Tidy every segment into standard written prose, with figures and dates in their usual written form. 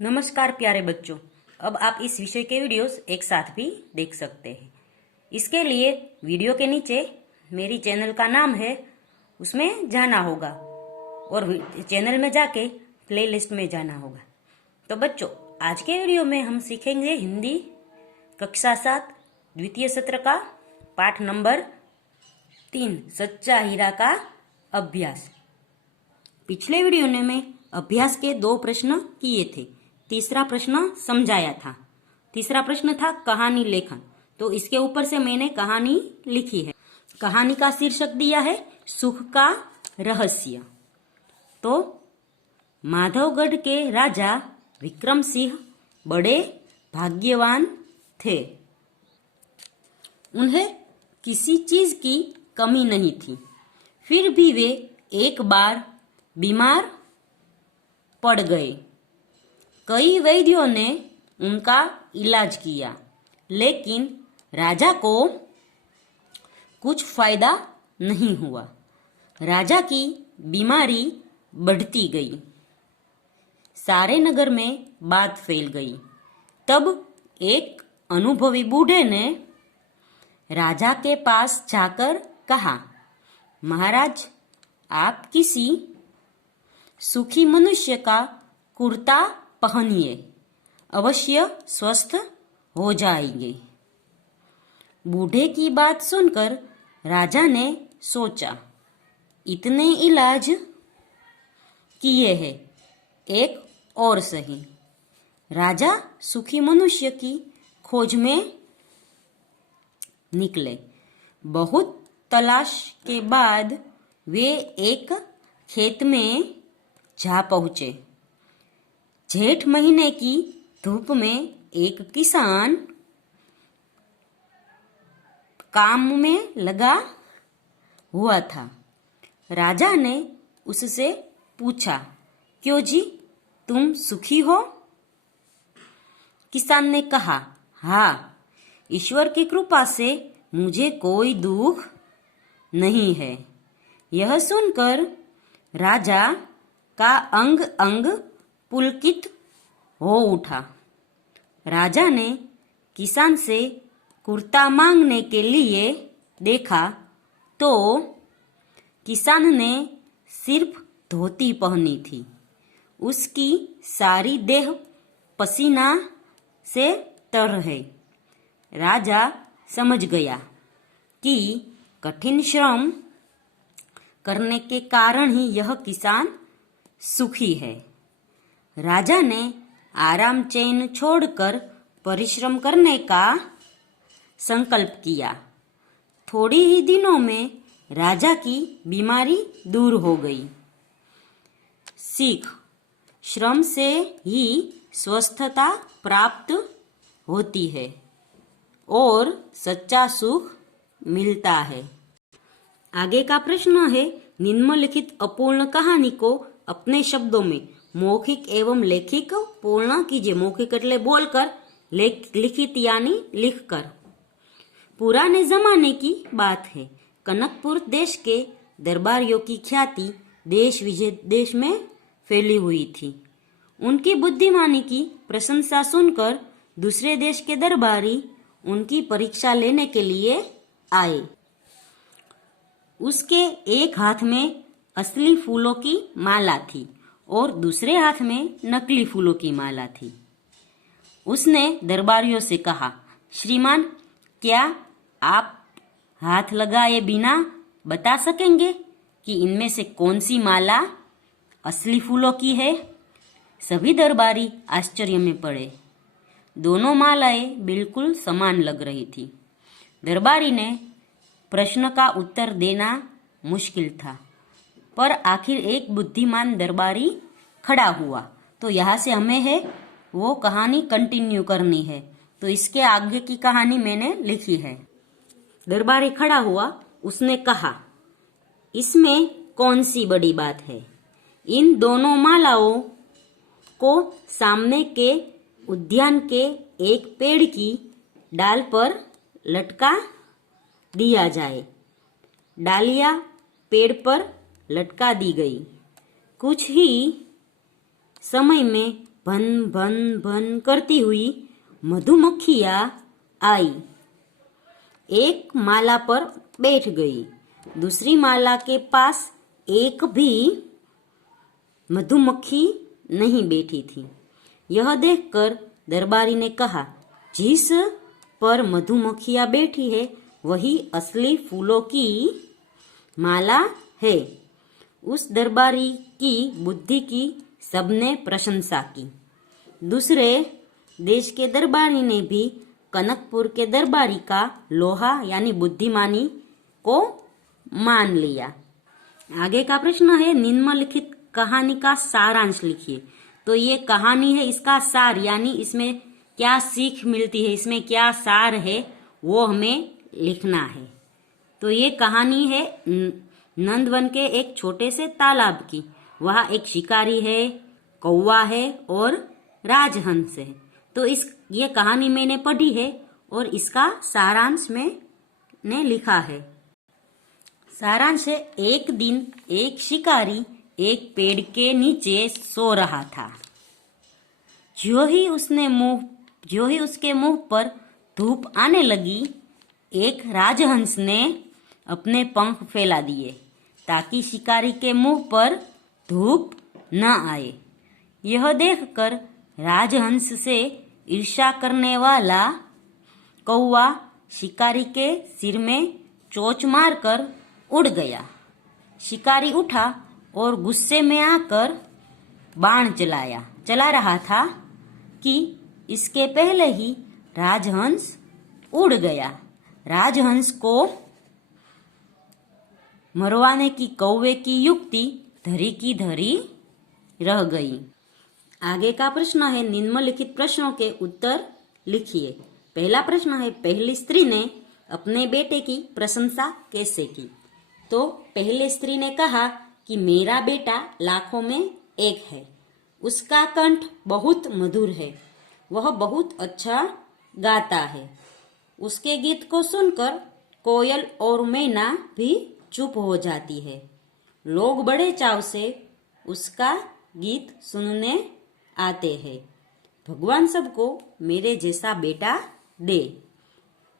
नमस्कार प्यारे बच्चों। अब आप इस विषय के वीडियोस एक साथ भी देख सकते हैं। इसके लिए वीडियो के नीचे मेरी चैनल का नाम है, उसमें जाना होगा और चैनल में जाके प्लेलिस्ट में जाना होगा। तो बच्चों, आज के वीडियो में हम सीखेंगे हिंदी कक्षा 7 द्वितीय सत्र का पाठ नंबर 3 सच्चा हीरा का अभ्यास। पिछले वीडियो में मैं अभ्यास के 2 प्रश्न किए थे। तीसरा प्रश्न समझाया था। तीसरा प्रश्न था कहानी लेखन। तो इसके ऊपर से मैंने कहानी लिखी है। कहानी का शीर्षक दिया है सुख का रहस्य। तो माधवगढ़ के राजा विक्रम सिंह बड़े भाग्यवान थे। उन्हें किसी चीज की कमी नहीं थी। फिर भी वे एक बार बीमार पड़ गए। कई वैद्यों ने उनका इलाज किया, लेकिन राजा को कुछ फायदा नहीं हुआ। राजा की बीमारी बढ़ती गई। सारे नगर में बात फैल गई। तब एक अनुभवी बूढ़े ने राजा के पास जाकर कहा, महाराज, आप किसी सुखी मनुष्य का कुर्ता पहनिए, अवश्य स्वस्थ हो जाएंगे। बूढ़े की बात सुनकर राजा ने सोचा, इतने इलाज किए हैं, एक और सही। राजा सुखी मनुष्य की खोज में निकले। बहुत तलाश के बाद वे एक खेत में जा पहुंचे। जेठ महीने की धूप में एक किसान काम में लगा हुआ था। राजा ने उससे पूछा, क्यों जी, तुम सुखी हो? किसान ने कहा, हाँ, ईश्वर की कृपा से मुझे कोई दुख नहीं है। यह सुनकर राजा का अंग अंग पुलकित हो उठा। राजा ने किसान से कुर्ता मांगने के लिए देखा तो किसान ने सिर्फ धोती पहनी थी। उसकी सारी देह पसीना से तर है। राजा समझ गया कि कठिन श्रम करने के कारण ही यह किसान सुखी है। राजा ने आराम चैन छोड़कर परिश्रम करने का संकल्प किया। थोड़ी ही दिनों में राजा की बीमारी दूर हो गई। सीख, श्रम से ही स्वस्थता प्राप्त होती है और सच्चा सुख मिलता है। आगे का प्रश्न है, निम्नलिखित अपूर्ण कहानी को अपने शब्दों में मौखिक एवं लेखिक पूर्ण कीजिए। मौखिक એટલે बोलकर, लिखित यानी लिखकर। पुराने जमाने की बात है। कनकपुर देश के दरबारियों की ख्याति देश विदेश में फैली हुई थी। उनकी बुद्धिमानी की प्रशंसा सुनकर दूसरे देश के दरबारी उनकी परीक्षा लेने के लिए आए। उसके एक हाथ में असली फूलों की माला थी और दूसरे हाथ में नकली फूलों की माला थी। उसने दरबारियों से कहा, श्रीमान, क्या आप हाथ लगाए बिना बता सकेंगे कि इनमें से कौन सी माला असली फूलों की है? सभी दरबारी आश्चर्य में पड़े। दोनों मालाएं बिल्कुल समान लग रही थी। दरबारी ने प्रश्न का उत्तर देना मुश्किल था, पर आखिर एक बुद्धिमान दरबारी खड़ा हुआ। तो यहाँ से हमें है वो कहानी कंटिन्यू करनी है। तो इसके आगे की कहानी मैंने लिखी है। दरबारी खड़ा हुआ। उसने कहा, इसमें कौन सी बड़ी बात है? इन दोनों मालाओं को सामने के उद्यान के एक पेड़ की डाल पर लटका दिया जाए। डालियां पेड़ पर लटका दी गई। कुछ ही समय में भन भन भन करती हुई मधुमक्खियां आई। एक माला पर बैठ गई। दूसरी माला के पास एक भी मधुमक्खी नहीं बैठी थी। यह देखकर दरबारी ने कहा, जिस पर मधुमक्खियां बैठी है वही असली फूलों की माला है। उस दरबारी की बुद्धि की सबने प्रशंसा की। दूसरे देश के दरबारी ने भी कनकपुर के दरबारी का लोहा यानी बुद्धिमानी को मान लिया। आगे का प्रश्न है, निम्नलिखित कहानी का सारांश लिखिए। तो ये कहानी है, इसका सार यानी इसमें क्या सीख मिलती है, इसमें क्या सार है, वो हमें लिखना है। तो ये कहानी है नंदवन के एक छोटे से तालाब की। वहाँ एक शिकारी है, कौवा है और राजहंस है। तो ये कहानी मैंने पढ़ी है और इसका सारांश मैंने लिखा है। सारांश है, एक दिन एक शिकारी एक पेड़ के नीचे सो रहा था। जो ही उसके मुंह पर धूप आने लगी, एक राजहंस ने अपने पंख फैला दिए ताकि शिकारी के मुंह पर धूप न आए। यह देखकर राजहंस से ईर्ष्या करने वाला कौवा शिकारी के सिर में चोंच मारकर उड़ गया। शिकारी उठा और गुस्से में आकर बाण चला रहा था कि इसके पहले ही राजहंस उड़ गया। राजहंस को मरवाने की कौवे की युक्ति धरी की धरी रह गई। आगे का प्रश्न है, निम्नलिखित प्रश्नों के उत्तर लिखिए। पहला प्रश्न है, पहली स्त्री ने अपने बेटे की प्रशंसा कैसे की? तो पहली स्त्री ने कहा कि मेरा बेटा लाखों में एक है। उसका कंठ बहुत मधुर है, वह बहुत अच्छा गाता है। उसके गीत को सुनकर कोयल और मैना भी चुप हो जाती है। लोग बड़े चाव से उसका गीत सुनने आते हैं। भगवान सबको मेरे जैसा बेटा दे।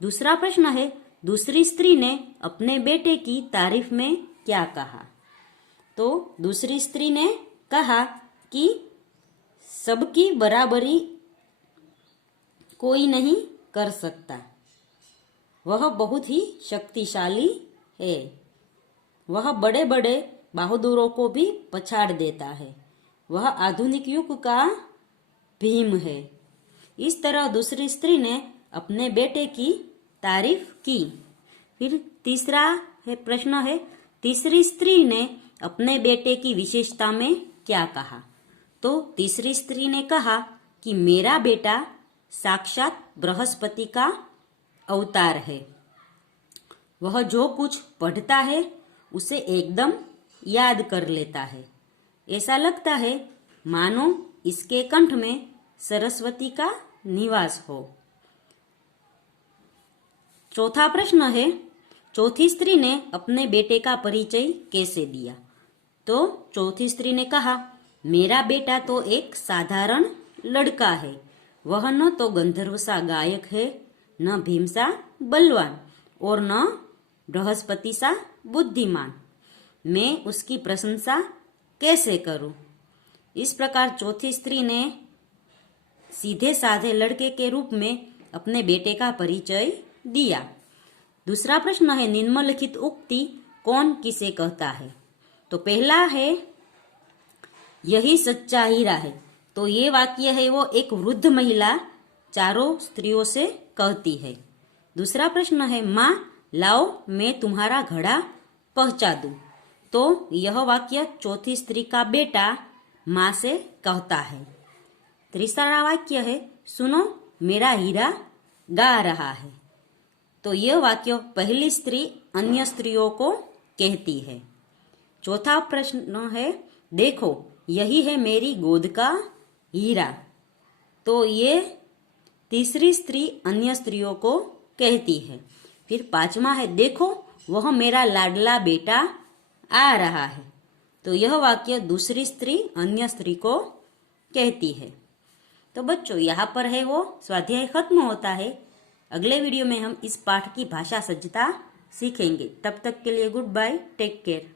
दूसरा प्रश्न है, दूसरी स्त्री ने अपने बेटे की तारीफ में क्या कहा? तो दूसरी स्त्री ने कहा कि सबकी बराबरी कोई नहीं कर सकता। वह बहुत ही शक्तिशाली है। वह बड़े बड़े बहादुरों को भी पछाड़ देता है। वह आधुनिक युग का भीम है। इस तरह दूसरी स्त्री ने अपने बेटे की तारीफ की। फिर तीसरा प्रश्न है, तीसरी स्त्री ने अपने बेटे की विशेषता में क्या कहा? तो तीसरी स्त्री ने कहा कि मेरा बेटा साक्षात बृहस्पति का अवतार है। वह जो कुछ पढ़ता है उसे एकदम याद कर लेता है। ऐसा लगता है मानो इसके कंठ में सरस्वती का निवास हो। चौथा प्रश्न है, चौथी स्त्री ने अपने बेटे का परिचय कैसे दिया? तो चौथी स्त्री ने कहा, मेरा बेटा तो एक साधारण लड़का है। वह न तो गंधर्व सा गायक है, न भीम सा बलवान और न बृहस्पति सा बुद्धिमान। मैं उसकी प्रशंसा कैसे करूं? इस प्रकार चौथी स्त्री ने सीधे साधे लड़के के रूप में अपने बेटे का परिचय दिया। दूसरा प्रश्न है, निम्नलिखित उक्ति कौन किसे कहता है? तो पहला है, यही सच्चा हीरा है। तो ये वाक्य है वो एक वृद्ध महिला चारों स्त्रियों से कहती है। दूसरा प्रश्न है, माँ लाओ मैं तुम्हारा घड़ा पहुंचा दूं। तो यह वाक्य चौथी स्त्री का बेटा माँ से कहता है। तीसरा वाक्य है, सुनो मेरा हीरा गा रहा है। तो यह वाक्य पहली स्त्री अन्य स्त्रियों को कहती है। चौथा प्रश्न है, देखो यही है मेरी गोद का हीरा। तो ये तीसरी स्त्री अन्य स्त्रियों को कहती है। फिर पांचवा है, देखो वह मेरा लाडला बेटा आ रहा है। तो यह वाक्य दूसरी स्त्री अन्य स्त्री को कहती है। तो बच्चों यहाँ पर है वो स्वाध्याय खत्म होता है। अगले वीडियो में हम इस पाठ की भाषा सज्जता सीखेंगे। तब तक के लिए गुड बाय, टेक केयर।